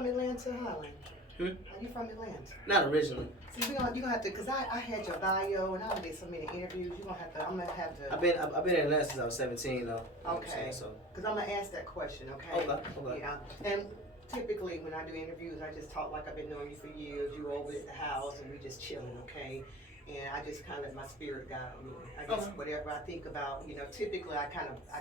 from Atlanta, Hylan? Hmm? Are you from Atlanta? Not originally. See, you're gonna have to, cause I had your bio and I did so many interviews. You're gonna have to. I'm gonna have to. I've been in Atlanta since I was 17 though. Okay. So. Cause I'm gonna ask that question. Okay. Okay. Yeah. And typically when I do interviews, I just talk like I've been knowing you for years. You over at the house and we just chilling. Okay. And I just kind of let my spirit guide me. I guess whatever I think about, typically I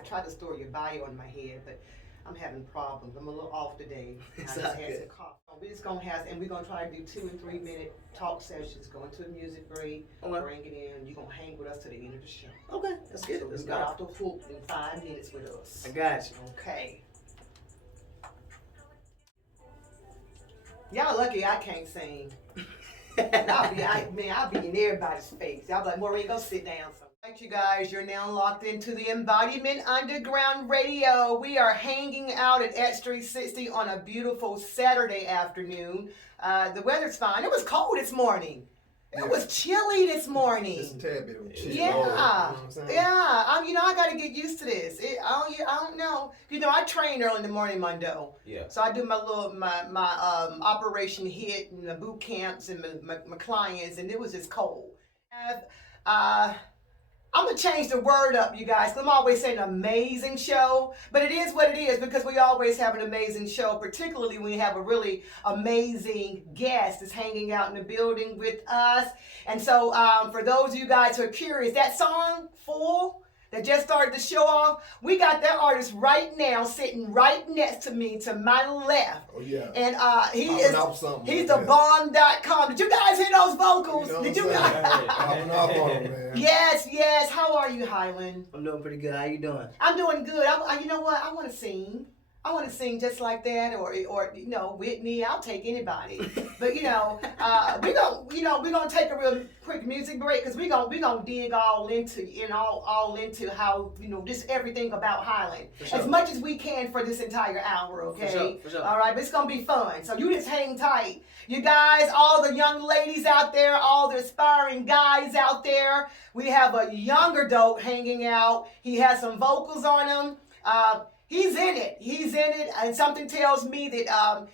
try to store your bio in my head, but I'm having problems. I'm a little off today. I just had some cough. We're just gonna have, and we're gonna try to do 2 and 3 minute talk sessions. Go into a music break, bring it in. You're gonna hang with us to the end of the show. Okay, that's good. So we got off the hook in 5 minutes with us. I got you. Okay. Y'all lucky I can't sing. I'll be in everybody's face. Y'all be like, Maureen, go sit down. Alright, you guys, you're now locked into the Embodiment Underground Radio. We are hanging out at X360 on a beautiful Saturday afternoon. The weather's fine. It was cold this morning. It was chilly this morning. Just a tad bit of chilly. Yeah, you know what I'm saying? yeah. I got to get used to this. I don't know. I train early in the morning, Mondo. Yeah. So I do my little operation hit and the boot camps and my clients, and it was just cold. I'm going to change the word up, you guys, because I'm always saying amazing show, but it is what it is because we always have an amazing show, particularly when we have a really amazing guest that's hanging out in the building with us. And so for those of you guys who are curious, that song, Full, that just started the show off, we got that artist right now sitting right next to me, to my left. Oh, yeah. And he's the the bomb.com. Did you guys hear those vocals? You know Did you guys? guys? Popping off on him, man. Yes. How are you, Hylan? I'm doing pretty good. How you doing? I'm doing good. You know what? I want to sing. I want to sing just like that, or Whitney. I'll take anybody. But we're gonna take a real quick music break because we're gonna dig all into how just everything about Hylan as much as we can for this entire hour. Okay. For sure. All right, but it's gonna be fun. So you just hang tight, you guys. All the young ladies out there, all the aspiring guys out there. We have a younger dope hanging out. He has some vocals on him. He's in it, and something tells me that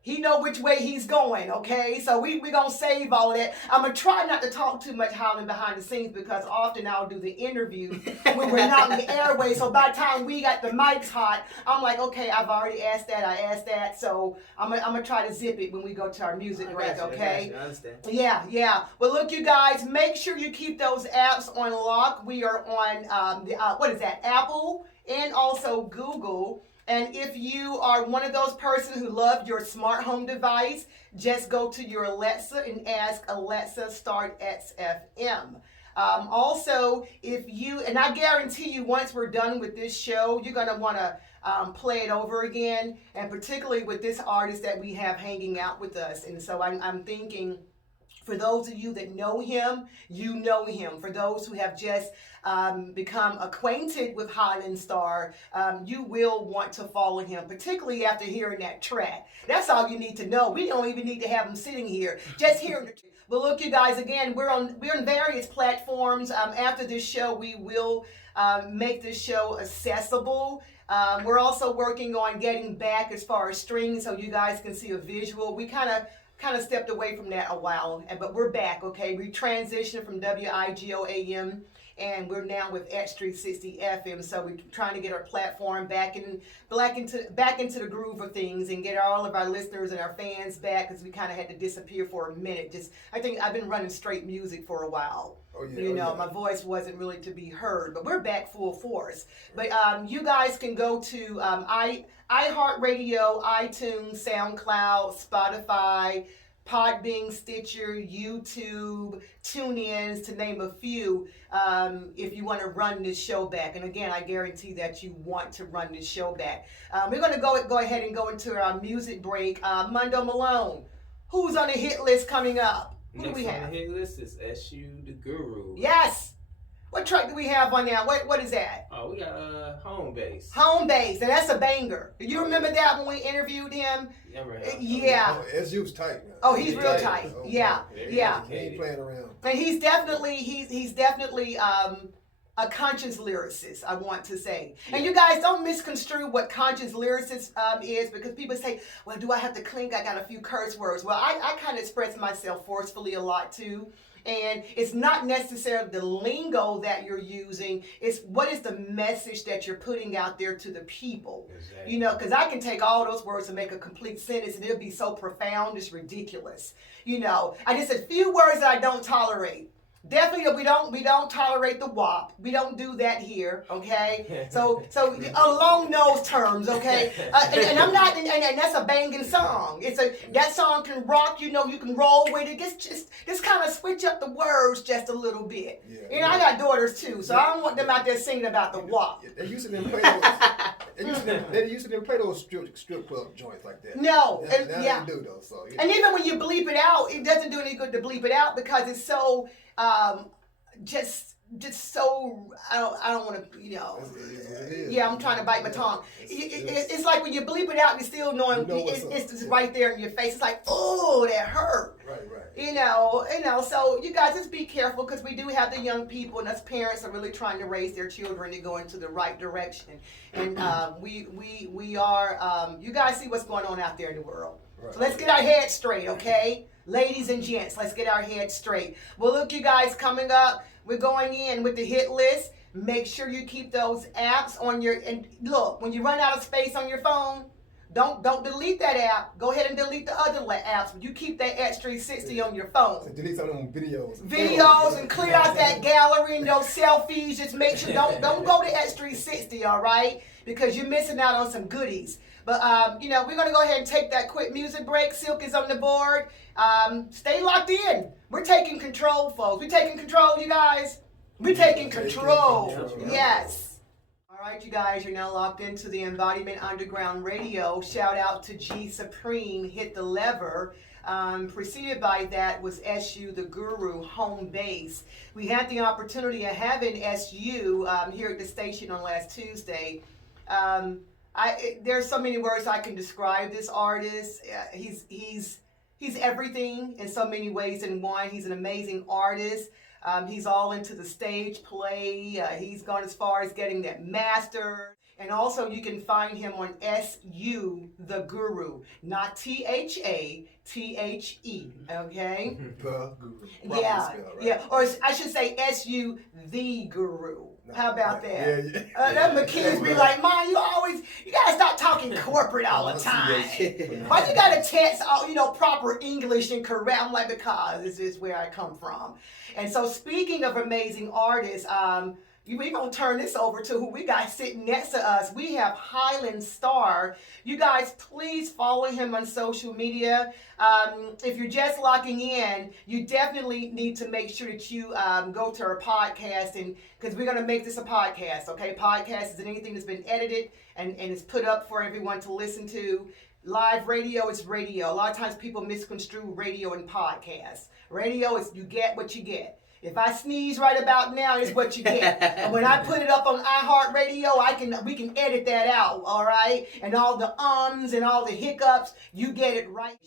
he know which way he's going, okay? So we gonna save all of that. I'm gonna try not to talk too much Hylan behind the scenes because often I'll do the interview when we're not in the airway. So by the time we got the mics hot, I'm like, okay, I've already asked that, so I'm gonna try to zip it when we go to our music break, okay? I understand. Yeah. Well, look, you guys, make sure you keep those apps on lock. We are on, what is that, Apple and also Google. And if you are one of those persons who love your smart home device, just go to your Alexa and ask Alexa start XFM. Also, and I guarantee you once we're done with this show, you're going to want to play it over again, and particularly with this artist that we have hanging out with us. And so I'm thinking, for those of you that know him, you know him. For those who have just become acquainted with Hylan Starr, you will want to follow him, particularly after hearing that track. That's all you need to know. We don't even need to have him sitting here. Just hearing the track. But look, you guys, again, we're on various platforms. After this show, we will make this show accessible. We're also working on getting back as far as streaming so you guys can see a visual. We kind of stepped away from that a while, but we're back, okay? We transitioned from WIGO AM, and we're now with X360 FM, so we're trying to get our platform back into the groove of things and get all of our listeners and our fans back, because we kind of had to disappear for a minute. I think I've been running straight music for a while. Oh, yeah, my voice wasn't really to be heard, but we're back full force. But you guys can go to iHeartRadio, iTunes, SoundCloud, Spotify, Podbean, Stitcher, YouTube, TuneIn, to name a few, if you want to run this show back. And again, I guarantee that you want to run this show back. We're going to go ahead and go into our music break. Mondo Malone, who's on the hit list coming up? Who do we have? On the hit list is SU the Guru. Yes. What track do we have on there? What is that? Oh, we got Home Base. Home Base, and that's a banger. Do you remember that when we interviewed him? Yeah. Oh, SU's tight, man. Oh, he's real tight. Oh, Yeah. He ain't playing around. And he's definitely a conscious lyricist, I want to say. And you guys don't misconstrue what conscious lyricist is, because people say, well, do I have to clink? I got a few curse words. Well, I kind of express myself forcefully a lot too. And it's not necessarily the lingo that you're using. It's what is the message that you're putting out there to the people. Exactly. You know, because I can take all those words and make a complete sentence and it'll be so profound, it's ridiculous. You know, I just said a few words that I don't tolerate. Definitely, we don't tolerate the WAP. We don't do that here, okay? So along those terms, okay? And I'm not, and that's a banging song. That song can rock. You know, you can roll with it. Just kind of switch up the words just a little bit. Yeah, You know, I got daughters too, so I don't want them out there singing about the WAP. They used to didn't play those. They used to didn't play those strip club joints like that. No, Now, and, now yeah. they do though. So yeah. And even when you bleep it out, it doesn't do any good to bleep it out because it's so just so I don't want to, you know. It is what it is. Yeah, I'm trying to bite my tongue. It's like when you bleep it out, you're still knowing You know what's it's up. just right there in your face. It's like, oh, that hurt. Right. You know. So you guys just be careful because we do have the young people, and us parents are really trying to raise their children to go into the right direction. And we are. You guys see what's going on out there in the world. Right. So let's get our heads straight, okay? Ladies and gents, let's get our heads straight. Well, look, you guys, coming up, we're going in with the hit list. Make sure you keep those apps on your, and look, when you run out of space on your phone, don't delete that app. Go ahead and delete the other apps, but you keep that X360 on your phone. So delete some of them videos. Videos and clear out that gallery and those selfies. Just make sure, don't go to X360, all right? Because you're missing out on some goodies. But, you know, we're going to go ahead and take that quick music break. Silk is on the board. Stay locked in. We're taking control, folks. We're taking control, you guys. We're taking control. Yes. All right, you guys, you're now locked into the Embodiment Underground Radio. Shout out to G Supreme, Hit the Lever. Preceded by that was SU, the Guru, Home Base. We had the opportunity of having SU here at the station on last Tuesday. There's so many words I can describe this artist. He's everything in so many ways in one. He's an amazing artist. He's all into the stage play. He's gone as far as getting that master. And also you can find him on SU, the Guru, not THATHE, okay? The Guru. Yeah, Spell, right? yeah. Or I should say SU, the Guru. How about that? Yeah. Them the kids be like, Mom, you gotta stop talking corporate all the time. Why you gotta text all, proper English and correct? I'm like, because this is where I come from. And so speaking of amazing artists, we're going to turn this over to who we got sitting next to us. We have Hylan Starr. You guys, please follow him on social media. If you're just locking in, you definitely need to make sure that you go to our podcast, and because we're going to make this a podcast, okay? Podcast is anything that's been edited and is put up for everyone to listen to. Live radio is radio. A lot of times people misconstrue radio and podcast. Radio is you get what you get. If I sneeze right about now, it's what you get. And when I put it up on iHeartRadio, we can edit that out, all right? And all the ums and all the hiccups, you get it right.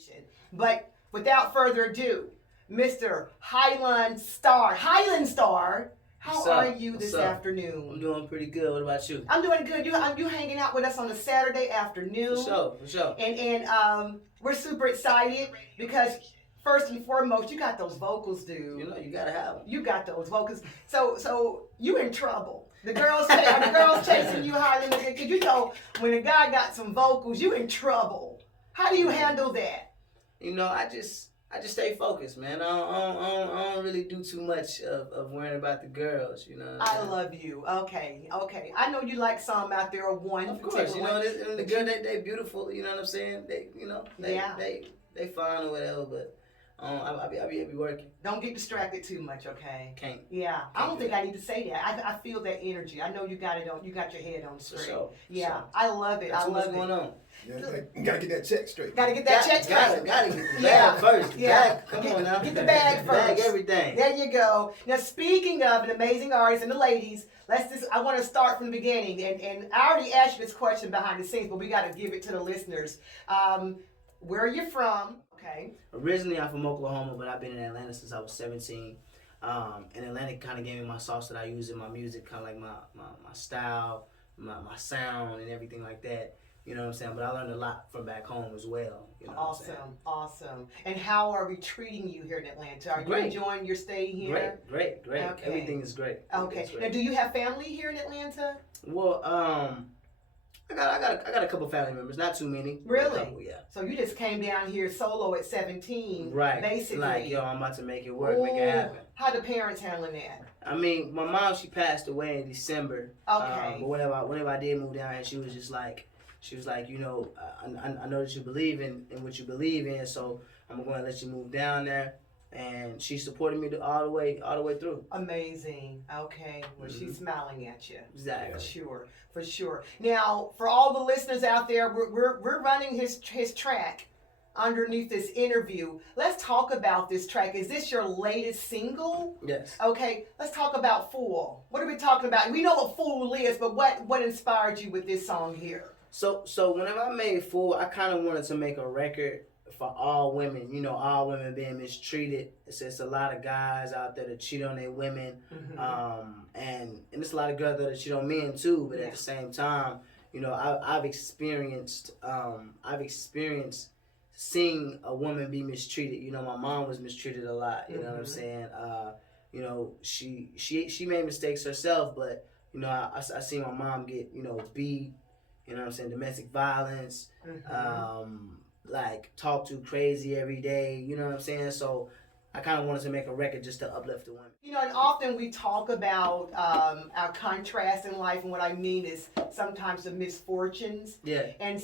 But without further ado, Mr. Hylan Starr. Hylan Starr, how are you this afternoon? I'm doing pretty good. What about you? I'm doing good. You hanging out with us on a Saturday afternoon. For sure. And we're super excited because first and foremost, you got those vocals, dude. You gotta have them. You got those vocals. So you in trouble. The girls chasing you, Hylan, because when a guy got some vocals, you in trouble. How do you handle that? I just stay focused, man. I don't really do too much of worrying about the girls, I love you. Okay. I know you like some out there, one. Of course, and the girl, they beautiful, you know what I'm saying? They fine or whatever, but I'll be working. Don't get distracted too much, okay? Can't. Yeah, I don't think I need to say that. I feel that energy. I know you got it on. You got your head on straight. For sure. Yeah, I love it. I love What's it. going on? Yeah, you gotta get that check straight. Gotta get that check straight. Gotta get the bag first. Yeah. Come on now. Get the bag first. Bag everything. There you go. Now, speaking of an amazing artist and the ladies, I want to start from the beginning. And I already asked you this question behind the scenes, but we got to give it to the listeners. Where are you from? Okay. Originally, I'm from Oklahoma, but I've been in Atlanta since I was 17. And Atlanta kind of gave me my sauce that I use in my music, kind of like my style, my sound, and everything like that. You know what I'm saying? But I learned a lot from back home as well. You know Awesome. And how are we treating you here in Atlanta? Are Great. you enjoying your stay here? Great. Okay. Everything is great. Okay. Great. Now, do you have family here in Atlanta? Well, I got a couple family members, not too many. Really? Couple, yeah. So you just came down here solo at 17, right? Basically. Like, yo, I'm about to make it work, make it happen. How the parents handling that? I mean, my mom, she passed away in December. Okay. But whenever I did move down here, she was just like, you know, I know that you believe in what you believe in, so I'm going to let you move down there. And she supported me all the way through. Amazing. Okay. Well, she's smiling at you. Exactly. For sure. Now, for all the listeners out there, we're running his track underneath this interview. Let's talk about this track. Is this your latest single? Yes. Okay. Let's talk about Fool. What are we talking about? We know what Fool is, but what inspired you with this song here? So whenever I made Fool, I kind of wanted to make a record for all women, you know, all women being mistreated. It's a lot of guys out there that cheat on their women, and it's a lot of girls that cheat on men too. But at the same time, you know, I've experienced seeing a woman be mistreated. You know, my mom was mistreated a lot. You know what I'm saying? You know, she made mistakes herself, but you know, I seen my mom get, you know, beat. You know what I'm saying? Domestic violence. Like talk too crazy every day, you know what I'm saying? So I kind of wanted to make a record just to uplift the women. You know, and often we talk about our contrast in life, and what I mean is sometimes the misfortunes. Yeah. And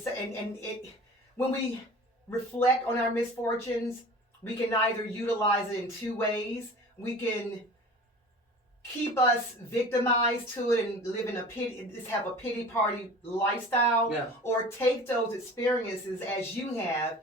when we reflect on our misfortunes, we can either utilize it in two ways. We can keep us victimized to it and live in have a pity party lifestyle, or take those experiences as you have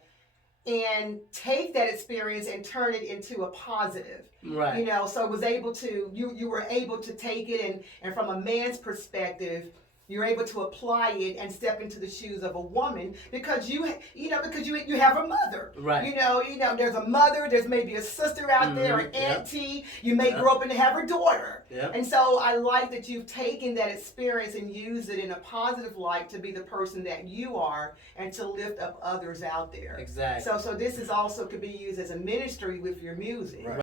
and take that experience and turn it into a positive. Right. You know, so it was able to, you were able to take it and from a man's perspective, you're able to apply it and step into the shoes of a woman because you have a mother. Right. You know, there's a mother, there's maybe a sister out there, an auntie. You may grow up and have a daughter. Yeah. And so I like that you've taken that experience and used it in a positive light to be the person that you are and to lift up others out there. Exactly. So this is also could be used as a ministry with your music. Right.